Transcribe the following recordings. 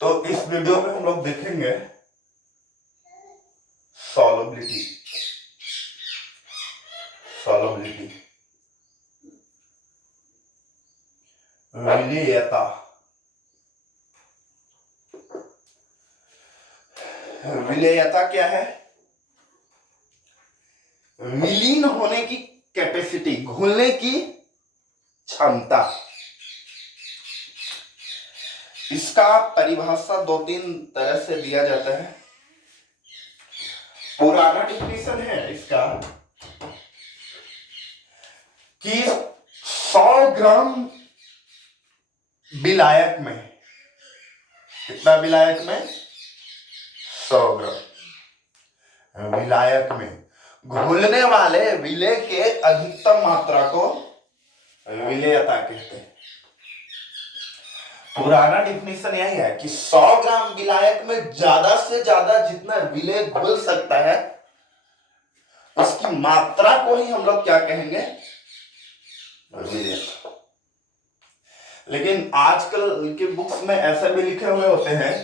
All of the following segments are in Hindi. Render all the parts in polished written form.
तो इस वीडियो में हम लोग देखेंगे सॉल्युबिलिटी। विलेयता। विलेयता क्या है? विलीन होने की कैपेसिटी, घुलने की क्षमता। इसका परिभाषा दो तीन तरह से दिया जाता है। पुराना डिफिनेशन है इसका कि 100 ग्राम विलायक में, कितना विलायक में? 100 ग्राम विलायक में घुलने वाले विलेय के अधिकतम मात्रा को विलेयता कहते हैं। पुराना डिफिनेशन यही है कि 100 ग्राम विलायक में ज्यादा से ज्यादा जितना विलेय घुल सकता है उसकी मात्रा को ही हम लोग क्या कहेंगे? विलेयता। लेकिन आजकल के बुक्स में ऐसा भी लिखे हुए होते हैं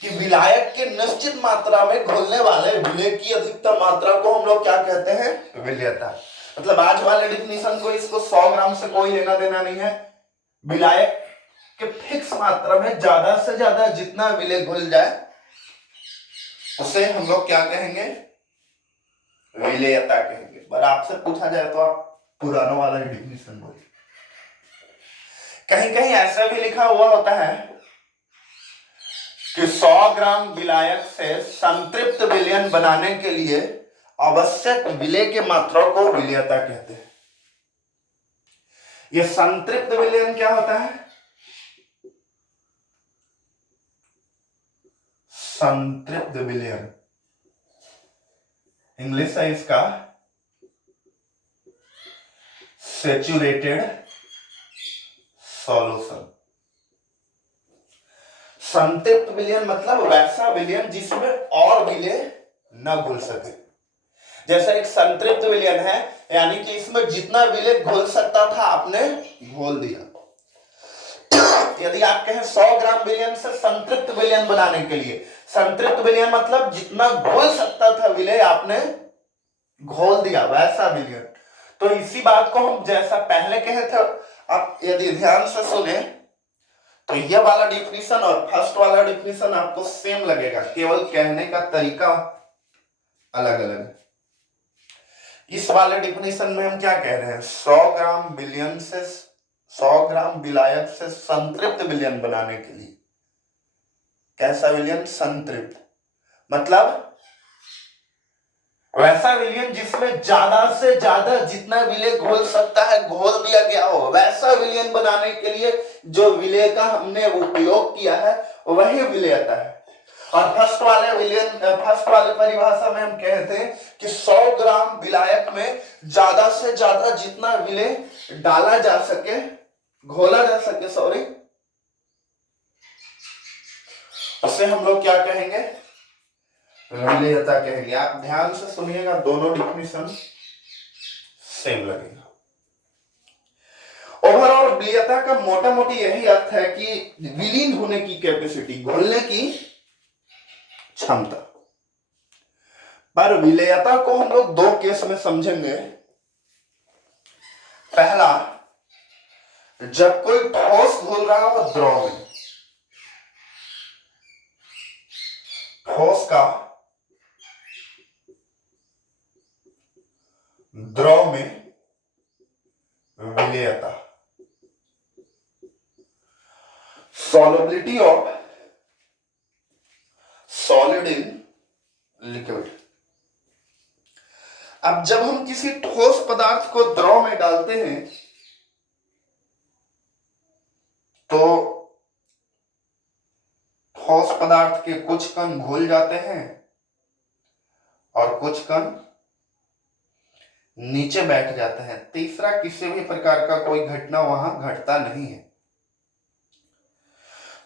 कि विलायक के निश्चित मात्रा में घुलने वाले विलेय की अधिकतम मात्रा को हम लोग क्या कहते हैं? विलेयता। मतलब आज वाले डिफिनेशन को, इसको 100 ग्राम से कोई लेना देना नहीं है। विलायक के फिक्स मात्रा में ज्यादा से ज्यादा जितना विलेय घुल जाए उसे हम लोग क्या कहेंगे? विलेयता कहेंगे। पर आपसे पूछा जाए तो आप पुराना वाला डिफिनेशन बोलिए। कहीं कहीं ऐसा भी लिखा हुआ होता है कि 100 ग्राम विलायक से संतृप्त विलयन बनाने के लिए आवश्यक विलेय के मात्रा को विलेयता कहते हैं। यह संतृप्त विलयन क्या होता है? संतृप्त विलयन इंग्लिश है इसका सैचुरेटेड सॉल्यूशन। संतृप्त विलयन मतलब वैसा विलयन जिसमें और विलेय न घुल सके। जैसा एक संतृप्त विलयन है, यानी कि इसमें जितना विलेय घुल सकता था आपने घोल दिया। यदि आप कहें 100 ग्राम विलयन से संतृप्त विलयन बनाने के लिए, संतृप्त विलयन मतलब जितना घुल सकता था विलेय आपने घोल दिया, वैसा विलयन। तो इसी बात को हम जैसा पहले कहे थे, आप यदि ध्यान से सुने तो यह वाला डिफिनीशन और फर्स्ट वाला डिफिनीशन आपको सेम लगेगा, केवल कहने का तरीका अलग अलग है। इस वाले डिफिनीशन में हम क्या कह रहे हैं? 100 ग्राम विलायक से संतृप्त विलयन बनाने के लिए, कैसा विलयन? संतृप्त मतलब वैसा विलयन जिसमें ज्यादा से ज्यादा जितना विलेय घोल सकता है घोल दिया गया हो, वैसा विलयन बनाने के लिए जो विलेय का हमने उपयोग किया है वही विलेयता है। और फर्स्ट वाले परिभाषा में हम कहते हैं कि 100 ग्राम विलायक में ज्यादा से ज्यादा जितना विलेय डाला जा सके, घोला जा सके, उसे हम लोग क्या कहेंगे? विलेयता कहेंगे। आप ध्यान से सुनिएगा, दोनों डिफिनीशन सेम लगेगा। ओवरऑल विलेयता का मोटा मोटी यही अर्थ है कि विलीन होने की कैपेसिटी, घुलने की क्षमता। पर विलेयता को हम लोग दो केस में समझेंगे। पहला, जब कोई ठोस घुल रहा हो द्रव में, ठोस का द्रव में विलेयता, solubility of solid in liquid। अब जब हम किसी ठोस पदार्थ को द्रव में डालते हैं तो ठोस पदार्थ के कुछ कण घुल जाते हैं और कुछ कण नीचे बैठ जाते हैं। तीसरा किसी भी प्रकार का कोई घटना वहां घटता नहीं है।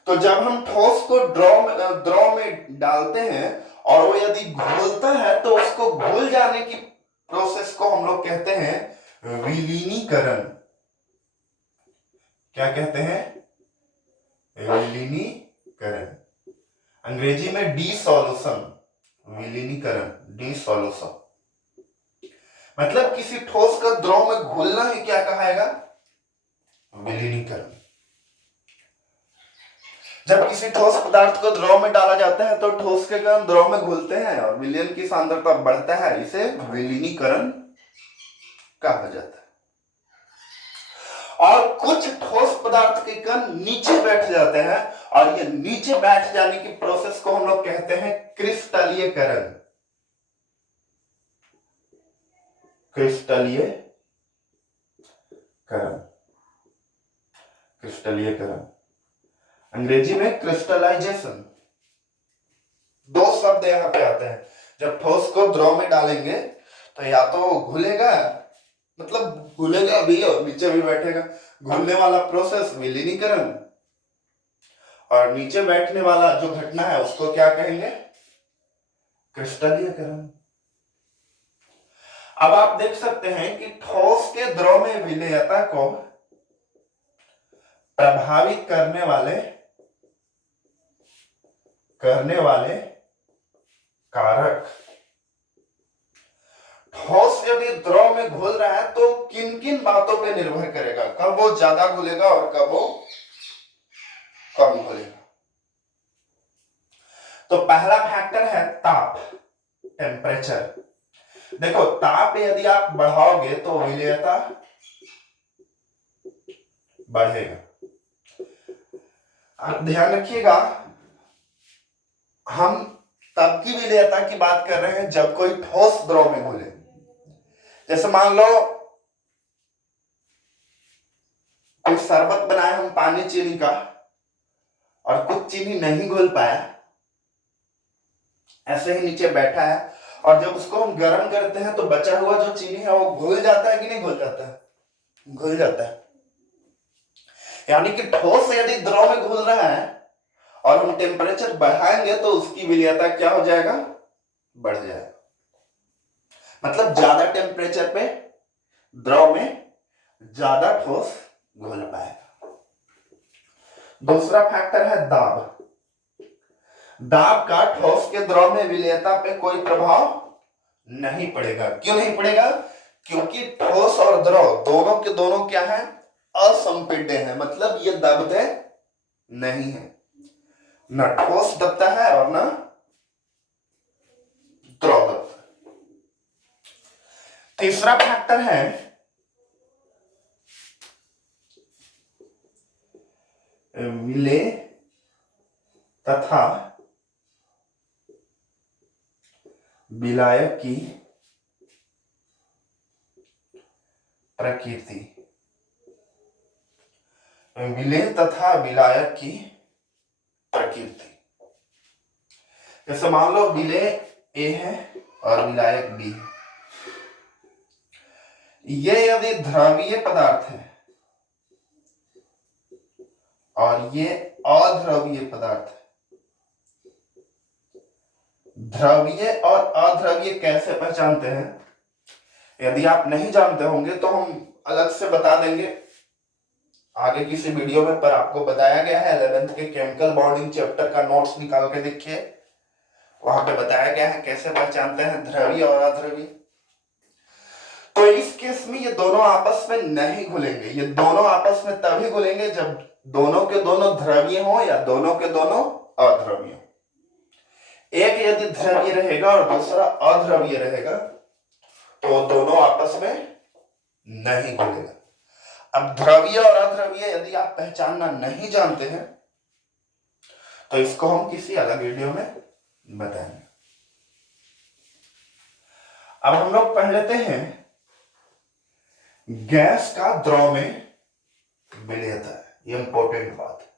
तो जब हम ठोस को द्रव में डालते हैं और वो यदि घुलता है तो उसको घुल जाने की प्रोसेस को हम लोग कहते हैं विलीनीकरण। क्या कहते हैं? विलीनीकरण। अंग्रेजी में डिसॉल्यूशन, विलीनीकरण, डिसॉल्यूशन। मतलब किसी ठोस का द्रव में घुलना ही क्या कहाएगा? विलीनीकरण। जब किसी ठोस पदार्थ को द्रव में डाला जाता है तो ठोस के कण द्रव में घुलते हैं और विलयन की सांद्रता बढ़ता है, इसे विलीनीकरण कहा जाता है। और कुछ ठोस पदार्थ के कण नीचे बैठ जाते हैं और ये नीचे बैठ जाने की प्रोसेस को हम लोग कहते हैं क्रिस्टलीयकरण। क्रिस्टलीयकरण, क्रिस्टलीयकरण, अंग्रेजी में क्रिस्टलाइजेशन। दो शब्द यहां पे आते हैं। जब ठोस को द्रव में डालेंगे तो या तो घुलेगा, मतलब घुलेगा भी और नीचे भी बैठेगा, घुलने वाला प्रोसेस विलीनीकरण, और नीचे बैठने वाला जो घटना है उसको क्या कहेंगे? क्रिस्टलीयकरण। अब आप देख सकते हैं कि ठोस के द्रव में विलेयता को प्रभावित करने वाले कारक। ठोस यदि द्रव में घुल रहा है तो किन किन बातों पे निर्भर करेगा? कब वो ज्यादा घुलेगा और कब वो कम घुलेगा। तो पहला फैक्टर है ताप, टेम्परेचर। देखो, ताप यदि आप बढ़ाओगे तो विलेयता बढ़ेगा। आप ध्यान रखिएगा, हम तब की विलेयता की बात कर रहे हैं जब कोई ठोस द्रव में घुले। जैसे मान लो कोई शरबत बनाए हम पानी चीनी का और कुछ चीनी नहीं घुल पाया, ऐसे ही नीचे बैठा है, और जब उसको हम गर्म करते हैं तो बचा हुआ जो चीनी है वो घुल जाता है कि नहीं घुल जाता है? घुल जाता है। यानी कि ठोस यदि द्रव में घुल रहा है और हम टेम्परेचर बढ़ाएंगे तो उसकी विलेयता क्या हो जाएगा? बढ़ जाएगा। मतलब ज्यादा टेम्परेचर पे द्रव में ज्यादा ठोस घुल पाएगा। दूसरा फैक्टर है दाब। दाब का ठोस के द्रव में विलेयता पे कोई प्रभाव नहीं पड़ेगा। क्यों नहीं पड़ेगा? क्योंकि ठोस और द्रव दोनों के दोनों क्या है? असंपीड्य है। मतलब ये दबते नहीं है, न ठोस दबता है और न द्रव दबता है। तीसरा फैक्टर है विलेय तथा विलायक की प्रकृति। विलेय तथा विलायक की प्रकृति। जैसे मान लो विलेय ए है और विलायक बी है। ये यदि द्रवीय पदार्थ है और ये अद्रवीय पदार्थ है। द्रवीय और अद्रवीय कैसे पहचानते हैं? यदि आप नहीं जानते होंगे तो हम अलग से बता देंगे आगे किसी वीडियो में, पर आपको बताया गया है 11th के केमिकल बॉन्डिंग चैप्टर का नोट्स निकाल के देखिए, वहां पे बताया गया है कैसे पहचानते हैं द्रवीय और अद्रवीय। तो इस केस में ये दोनों आपस में नहीं घुलेंगे। ये दोनों आपस में तभी घुलेंगे जब दोनों के दोनों द्रवीय हो या दोनों के दोनों अद्रवीय। एक यदि द्रवीय रहेगा और दूसरा अद्रवीय रहेगा तो दोनों आपस में नहीं घुलेगा। अब द्रवीय और अद्रवीय यदि आप पहचानना नहीं जानते हैं तो इसको हम किसी अलग वीडियो में बताएंगे। अब हम लोग पढ़ लेते हैं गैस का द्रव में विलेयता है। ये इंपॉर्टेंट बात है,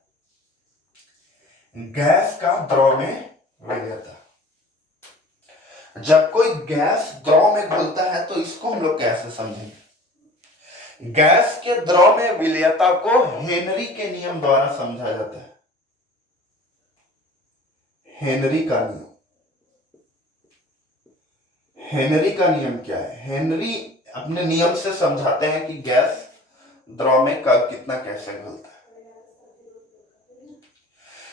गैस का द्रव में विलेयता। जब कोई गैस द्रव में घुलता है तो इसको हम लोग कैसे समझेंगे? गैस के द्रव में विलेयता को हेनरी के नियम द्वारा समझा जाता है। हेनरी का नियम। हेनरी का नियम क्या है? हेनरी अपने नियम से समझाते हैं कि गैस द्रव में कब कितना कैसे घुलता है।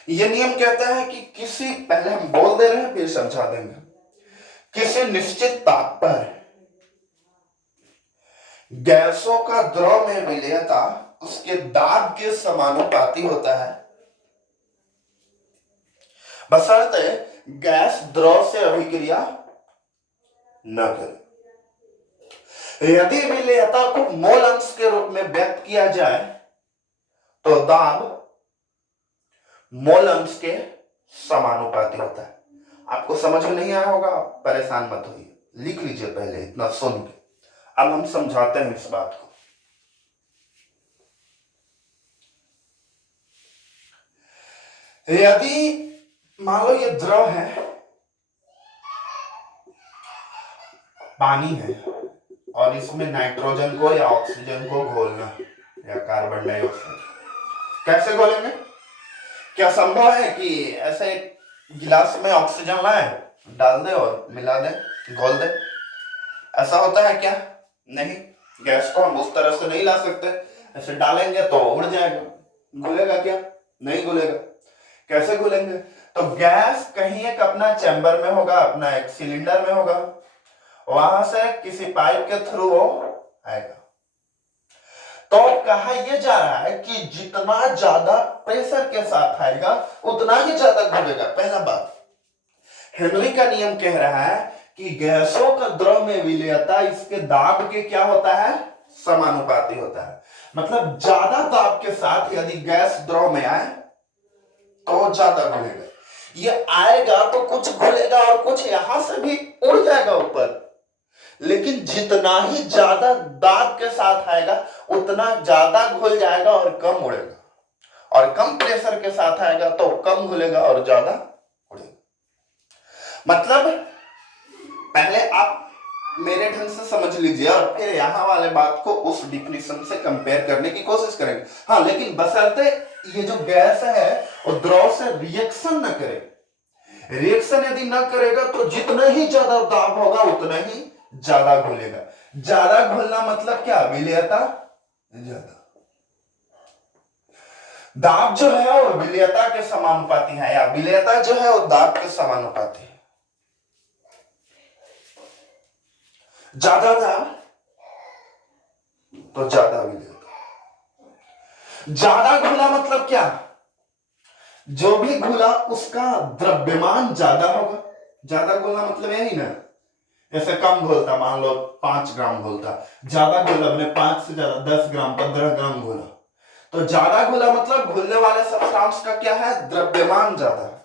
यह नियम कहता है कि किसी, पहले हम बोल दे रहे हैं फिर समझा देंगे, किसी निश्चित ताप पर गैसों का द्रव में विलयता उसके दाब के समानुपाती होता है, बशर्ते गैस द्रव से अभिक्रिया न करे। यदि विलयता को मोल अंश के रूप में व्यक्त किया जाए तो दाब मोल अंश के समानुपाती होता है। आपको समझ में नहीं आया होगा, परेशान मत होइए, लिख लीजिए पहले इतना सुन के। अब हम समझाते हैं इस बात को। यदि मान लो ये द्रव है, पानी है, और इसमें नाइट्रोजन को या ऑक्सीजन को घोलना या कार्बन डाइऑक्साइड, कैसे घोलेंगे? क्या संभव है कि ऐसे गिलास में ऑक्सीजन लाए, डाल दे और मिला दे, घोल दे? ऐसा होता है क्या? नहीं। गैस को हम उस तरह से नहीं ला सकते, ऐसे डालेंगे तो उड़ जाएगा, घुलेगा क्या? नहीं घुलेगा। कैसे घुलेंगे? तो गैस कहीं एक अपना चैम्बर में होगा, अपना एक सिलेंडर में होगा, वहां से किसी पाइप के थ्रू वो आएगा। तो कहा यह जा रहा है कि जितना ज्यादा प्रेशर के साथ आएगा उतना ही ज्यादा घुलेगा। पहला बात, हेनरी का नियम कह रहा है कि गैसों का द्रव में विलयता इसके दाब के क्या होता है? समानुपाती होता है। मतलब ज्यादा दाब के साथ यदि गैस द्रव में आए तो ज्यादा घुलेगा। ये आएगा तो कुछ घुलेगा और कुछ यहां से भी उड़ जाएगा ऊपर, लेकिन जितना ही ज्यादा दाब के साथ आएगा उतना ज्यादा घुल जाएगा और कम उड़ेगा, और कम प्रेशर के साथ आएगा तो कम घुलेगा और ज्यादा उड़ेगा। मतलब पहले आप मेरे ढंग से समझ लीजिए और फिर यहां वाले बात को उस डिफिनेशन से कंपेयर करने की कोशिश करेंगे। हाँ, लेकिन बशर्ते ये जो गैस है वो द्रव से रिएक्शन न करे। रिएक्शन यदि न करेगा तो जितना ही ज्यादा दाब होगा उतना ही ज्यादा घुलेगा। ज्यादा घुलना मतलब क्या? विलयता ज्यादा। दाब जो है वो विलयता के समानुपाती है, या विलयता जो है वो दाब के समानुपाती है। ज्यादा दाब तो ज्यादा विलयता। ज्यादा घुला मतलब क्या? जो भी घुला उसका द्रव्यमान ज्यादा होगा। ज्यादा घुलना मतलब यही ना, जैसे कम घोलता, मान लो 5 ग्राम घोलता, ज्यादा घोला अपने 5 से ज्यादा 10 ग्राम 15 ग्राम घोला, तो ज्यादा घोला मतलब घुलने वाले सब्सटेंस का क्या है? द्रव्यमान ज्यादा है।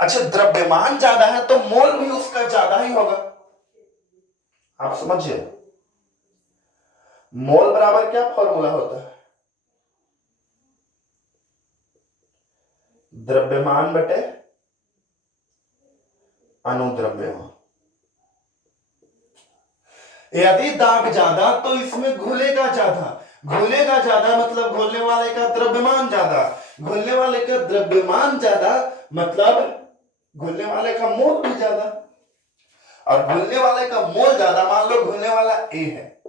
अच्छा, द्रव्यमान ज्यादा है तो मोल भी उसका ज्यादा ही होगा। आप समझिए, मोल बराबर क्या फॉर्मूला होता है? द्रव्यमान बटे अनुद्रव्यमान। यदि दाब ज्यादा तो इसमें घुलेगा ज्यादा। घुलेगा ज्यादा मतलब घोलने वाले का द्रव्यमान ज्यादा। घुलने वाले का द्रव्यमान ज्यादा मतलब घुलने वाले का मोल भी ज्यादा। और घुलने वाले का मोल ज्यादा, मान लो घुलने वाला ए है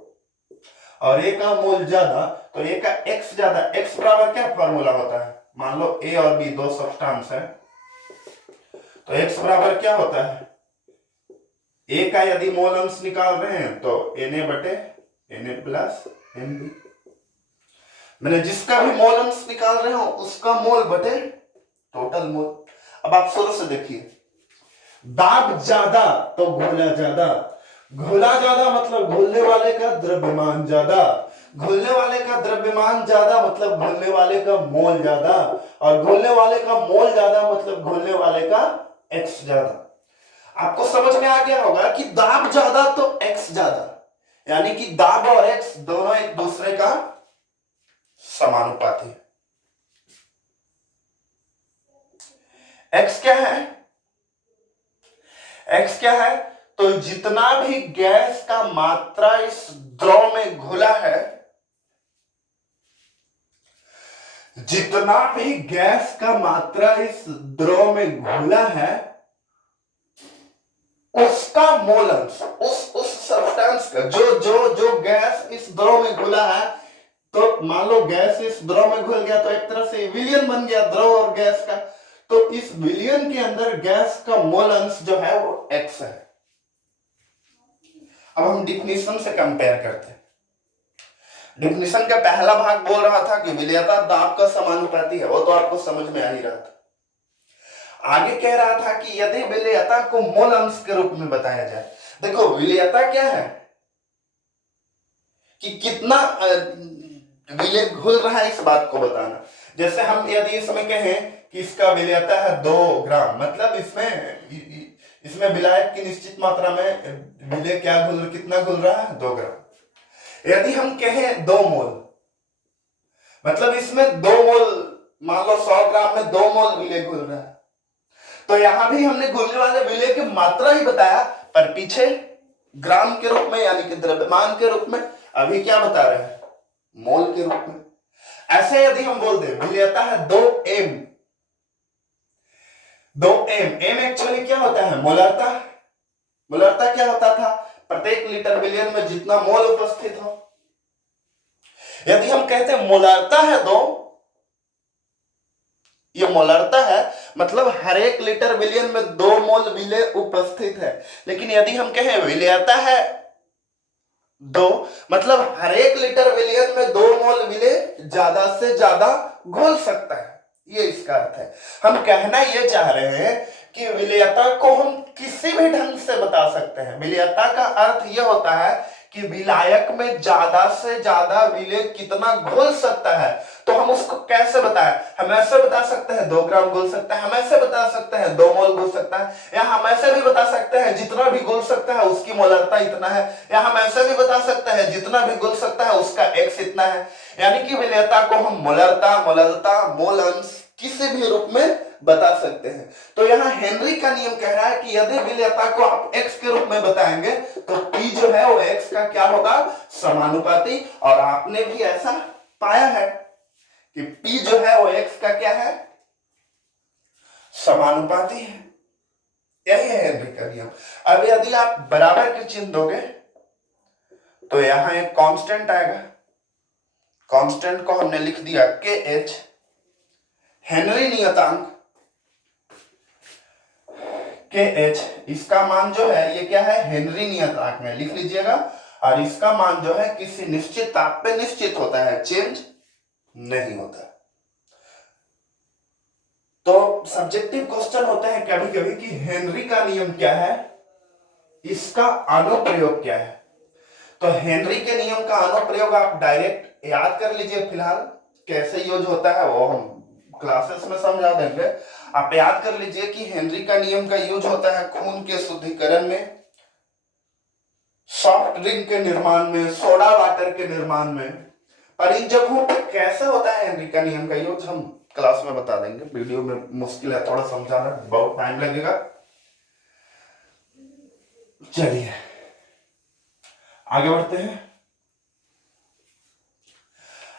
और ए का मोल ज्यादा, तो ए का एक्स ज्यादा। एक्स बराबर क्या फॉर्मूला होता है? मान लो ए और बी दो सब्सटेंस है, तो एक्स बराबर क्या होता है? ए का यदि मोल अंश निकाल रहे हैं तो Na बटे Na प्लस Nb। मैंने जिसका भी मोल अंश निकाल रहे हो उसका मोल बटे टोटल मोल। अब आप शुरू से देखिए, दाब ज्यादा तो घोला ज्यादा। घोला ज्यादा मतलब घोलने वाले का द्रव्यमान ज्यादा। घोलने वाले का द्रव्यमान ज्यादा मतलब घोलने वाले का मोल ज्यादा। और घोलने वाले का मोल ज्यादा मतलब घोलने वाले का एक्स ज्यादा। आपको समझ में आ गया होगा कि दाब ज्यादा तो एक्स ज्यादा, यानी कि दाब और एक्स दोनों एक दूसरे का समानुपाती है। एक्स क्या है? एक्स क्या है? तो जितना भी गैस का मात्रा इस द्रव में घुला है, जितना भी गैस का मात्रा इस द्रव में घुला है उसका मोल अंश, उस सब्सटेंस का जो गैस इस द्रव में घुला है, तो मान लो गैस इस द्रव में घुल गया तो एक तरह से विलयन बन गया द्रव और गैस का। तो इस विलयन के अंदर गैस का मोल अंश जो है वो x है। अब हम डिफिनीशन से कंपेयर करते हैं। डिफिनीशन का पहला भाग बोल रहा था कि विलेयता दाब का समानुपाती है, वो तो आपको समझ में आ ही रहा था। आगे कह रहा था कि यदि विलेयता को मोल अंश के रूप में बताया जाए। देखो विलेयता क्या है कि कितना विलेय घुल रहा है, इस बात को बताना। जैसे हम यदि इसमें कहें कि इसका विलेयता है 2 ग्राम, मतलब इसमें विलायक की निश्चित मात्रा में विलेय कितना घुल रहा है, 2 ग्राम। यदि हम कहें 2 मोल, मतलब इसमें 2 मोल, मान लो 100 ग्राम में 2 मोल विलेय घुल रहा है, तो यहां भी हमने घुलने वाले विलेय की मात्रा ही बताया, पर पीछे ग्राम के रूप में यानी कि द्रव्यमान के रूप में, अभी क्या बता रहे हैं, मोल के रूप में। ऐसे यदि हम बोल दें विलेयता है 2m, 2m, m एक्चुअली क्या होता है, मोलरता। मोलरता क्या होता था, प्रत्येक लीटर विलियन में जितना मोल उपस्थित हो। यदि हम कहते हैं मोलरता है 2, ये मोलरता है, मतलब हर एक लीटर विलियन में 2 मोल विलेय उपस्थित है। लेकिन यदि हम कहें विलेयता है 2, मतलब हर एक लीटर विलियन में 2 मोल विलेय ज्यादा से ज्यादा घुल सकता है, ये इसका अर्थ है। हम कहना ये चाह रहे हैं कि विलेयता को हम किसी भी ढंग से बता सकते हैं। विलेयता का अर्थ यह होता है कि विलायक में ज्यादा से ज्यादा विलेय कितना घुल सकता है। तो हम उसको कैसे बताएं, हम ऐसे बता सकते हैं 2 ग्राम घुल सकता है, हम ऐसे बता सकते हैं 2 मोल घुल सकता है, या हम ऐसे भी बता सकते हैं जितना भी घुल सकता है उसकी मोलरता इतना है, या हम ऐसे भी बता सकते हैं जितना भी घुल सकता है उसका x इतना है। यानी कि विलेयता को हम मोलरता, मोललता, मोल अंश किसी भी रूप में बता सकते हैं। तो यहाँ हेनरी का नियम कह रहा है कि यदि विलेयता को आप x के रूप में बताएंगे तो P जो है वो x का क्या होगा, समानुपाती। और आपने भी ऐसा पाया है कि P जो है वो x का क्या है, समानुपाती है। यही है हेनरी का नियम। अब यदि आप बराबर के चिन्ह दोगे तो यहां एक कांस्टेंट आएगा, कांस्टेंट को हमने लिख दिया KH। हेनरी नियतांक KH, इसका मान जो है ये क्या है, हेनरी नियतांक में लिख लीजिएगा। और इसका मान जो है किसी निश्चित ताप पे निश्चित होता है, चेंज नहीं होता। तो सब्जेक्टिव क्वेश्चन होता है कभी कभी कि हेनरी का नियम क्या है, इसका अनुप्रयोग क्या है। तो हेनरी के नियम का अनुप्रयोग आप डायरेक्ट याद कर लीजिए, फिलहाल कैसे यूज होता है वो हम क्लासेस में समझा देंगे। आप याद कर लीजिए कि हेनरी का नियम का यूज होता है खून के शुद्धिकरण में, सॉफ्ट ड्रिंक के निर्माण में, सोडा वाटर के निर्माण में। और इन जगहों पे कैसे होता है हेनरी का नियम का यूज हम क्लास में बता देंगे। वीडियो में मुश्किल है थोड़ा समझाना, बहुत टाइम लगेगा। चलिए आगे बढ़ते हैं।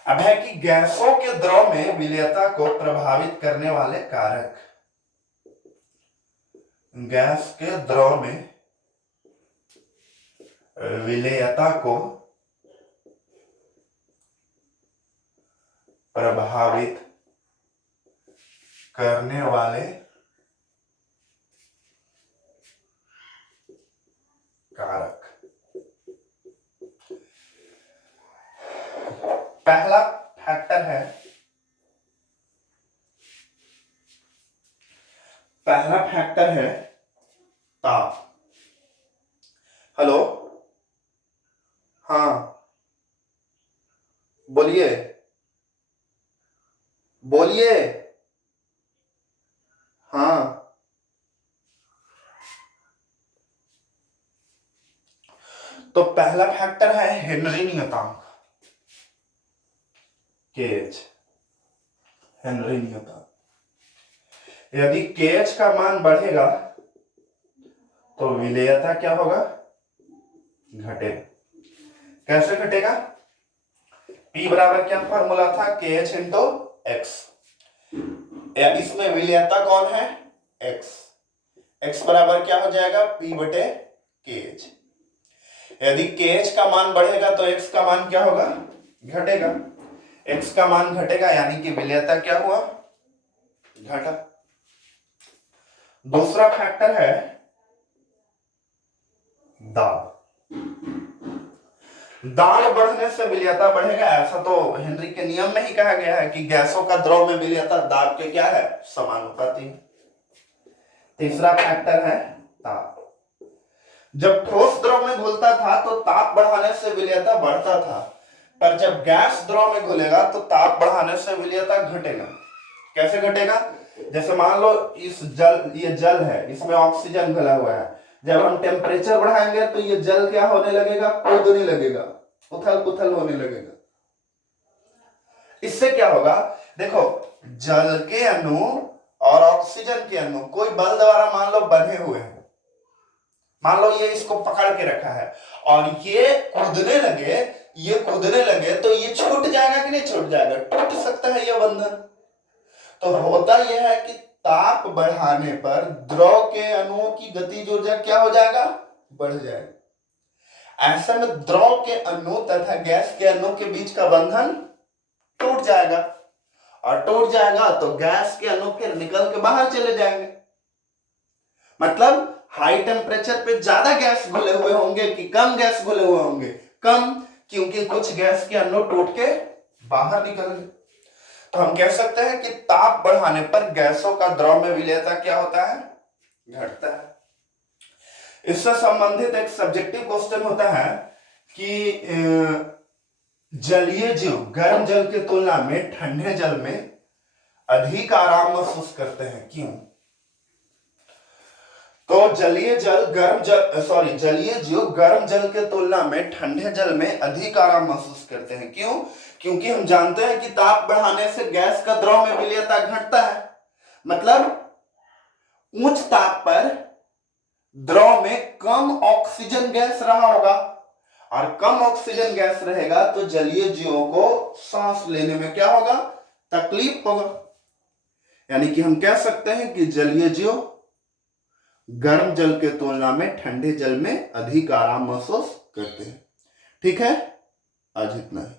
अब है कि गैसों के द्रव में विलेयता को प्रभावित करने वाले कारक। गैस के द्रव में विलेयता को प्रभावित करने वाले कारक। पहला फैक्टर है, पहला फैक्टर है ताप। हेलो, हाँ बोलिए बोलिए, हाँ। तो पहला फैक्टर है हेनरी नियतांक, KH, हेनरी नियतांक। यदि KH का मान बढ़ेगा तो विलेयता क्या होगा, घटेगा। कैसे घटेगा, P बराबर क्या फॉर्मूला था, KH इंटू एक्स। इसमें विलेयता कौन है, x। x बराबर क्या हो जाएगा, P बटे KH। यदि KH का मान बढ़ेगा तो X का मान क्या होगा, घटेगा। X का मान घटेगा यानी कि विलेयता क्या हुआ, घटा। दूसरा फैक्टर है दाब। दाब बढ़ने से विलेयता बढ़ेगा, ऐसा तो हेनरी के नियम में ही कहा गया है कि गैसों का द्रव में विलेयता दाब के क्या है, समानुपाती। तीसरा फैक्टर है ताप। जब ठोस द्रव में घुलता था तो ताप बढ़ाने से विलेयता बढ़ता था, पर जब गैस द्रव में घुलेगा तो ताप बढ़ाने से विलेयता घटेगा। कैसे घटेगा, जैसे मान लो ये जल है, इसमें ऑक्सीजन घुला हुआ है, जब हम टेम्परेचर बढ़ाएंगे तो ये जल क्या होने लगेगा, कूदने लगेगा, उथल पुथल होने लगेगा। इससे क्या होगा, देखो जल के अणु और ऑक्सीजन के अणु कोई बल द्वारा मान लो बंधे हुए हैं, मान लो ये इसको पकड़ के रखा है और ये कूदने लगे तो ये छूट जाएगा कि नहीं छूट जाएगा, टूट सकता है यह बंधन। तो होता यह है कि ताप बढ़ाने पर द्रव के अणुओं की गतिज ऊर्जा क्या हो जाएगा, बढ़ जाएगा। ऐसे में द्रव के अणु तथा गैस के अणु के बीच का बंधन टूट जाएगा, और टूट जाएगा तो गैस के अणु फिर निकल के बाहर चले जाएंगे। मतलब हाई टेम्परेचर पे ज्यादा गैस घुले हुए होंगे कि कम गैस घुले हुए होंगे, कम, क्योंकि कुछ गैस के अणु टूट के बाहर निकल गए। तो हम कह सकते हैं कि ताप बढ़ाने पर गैसों का द्रव में विलेयता क्या होता है, घटता है। इससे संबंधित एक सब्जेक्टिव क्वेश्चन होता है कि जलीय जीव गर्म जल की तुलना में ठंडे जल में अधिक आराम महसूस करते हैं, क्यों। तो जलीय जीव गर्म जल के तुलना में ठंडे जल में अधिक आराम महसूस करते हैं, क्यों, क्योंकि हम जानते हैं कि ताप बढ़ाने से गैस का द्रव में विलेयता घटता है। मतलब उच्च ताप पर द्रव में कम ऑक्सीजन गैस रहा होगा, और कम ऑक्सीजन गैस रहेगा तो जलीय जीवों को सांस लेने में क्या होगा, तकलीफ होगा। यानी कि हम कह सकते हैं कि जलीय जीव गर्म जल के तुलना में ठंडे जल में अधिक आराम महसूस करते हैं। ठीक है, आज इतना ही।